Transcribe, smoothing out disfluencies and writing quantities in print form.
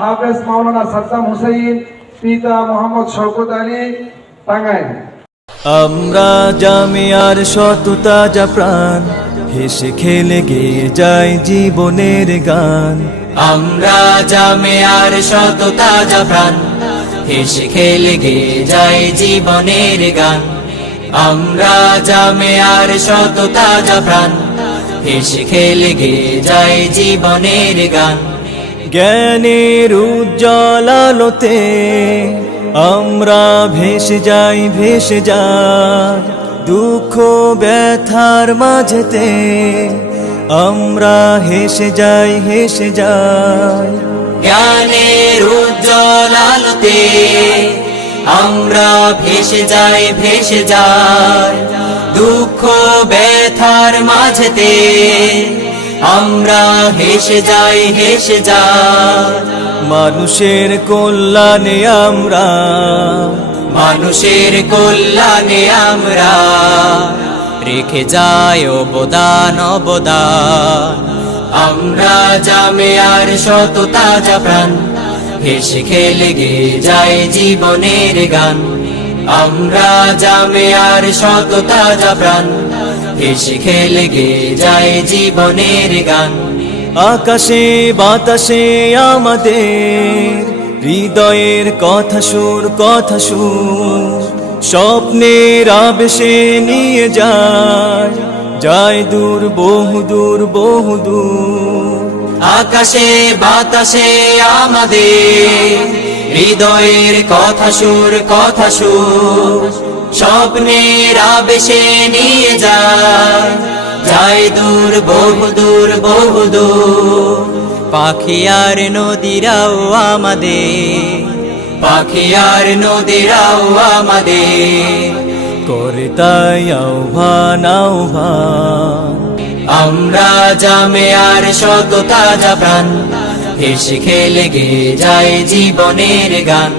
হাফেজ মাওলানা সাদ্দাম হুসাইন, পিতা মোহাম্মদ শওকত আলী, টাঙ্গাইল। আমরা জামিয়ার শত তাজা প্রাণ, হেসে খেলে গেয়ে যায় জীবনের গান। আমরা জামিয়ার শত তাজা প্রাণ, হেসে খেলে গেয়ে যায় জীবনের গান। আমরা জামিয়ার শত তাজা প্রাণ, হেসে খেলে গেয়ে যায় জীবনের গান। জ্ঞানের উজ্জ্বল আলোতে আমরা ভেসে যাই, ভেসে যাই দুঃখ ব্যথার মাঝেতে। আমরা হেসে যাই, হেসে যাই জ্ঞানের উজ্জ্বল আলোতে আমরা ভেসে যাই, ভেসে যাই দুঃখ ব্যথার মাঝেতে। আমরা হেসে যাই, হেসে যাই মানুষের কল্যাণে আমরা, মানুষের কল্যাণে আমরা রেখে যাই অবদান, অবদান। আমরা জামিয়ার শত তাজা প্রাণ, হেসে খেলে গেয়ে যায় জীবনের গান। আমরা জামিয়ার শত তাজা প্রাণ, হেসে খেলে গেয়ে যায় জীবনের গান। আকাশে বাতাসে আমাদের হৃদয়ের কথা সুর, কথা সুর স্বপ্নের আবেশে নিয়ে যায়, যায় দূর, বহুদূর, বহুদূর। আকাশে বাতাসে আমাদের হৃদয়ের কথা সুর, কথা সুর স্বপ্নের আবেশে নিয়ে যায়, যায় দূর, বহুদূর, বহুদূর। পাখি আর নদীরাও আমাদের, পাখি আর নদীরাও আমাদের করে তাই আহ্বান, আহ্বান। আমরা জামিয়ার শত তাজা প্রাণ, হেসে খেলে গেয়ে যায় জীবনের গান।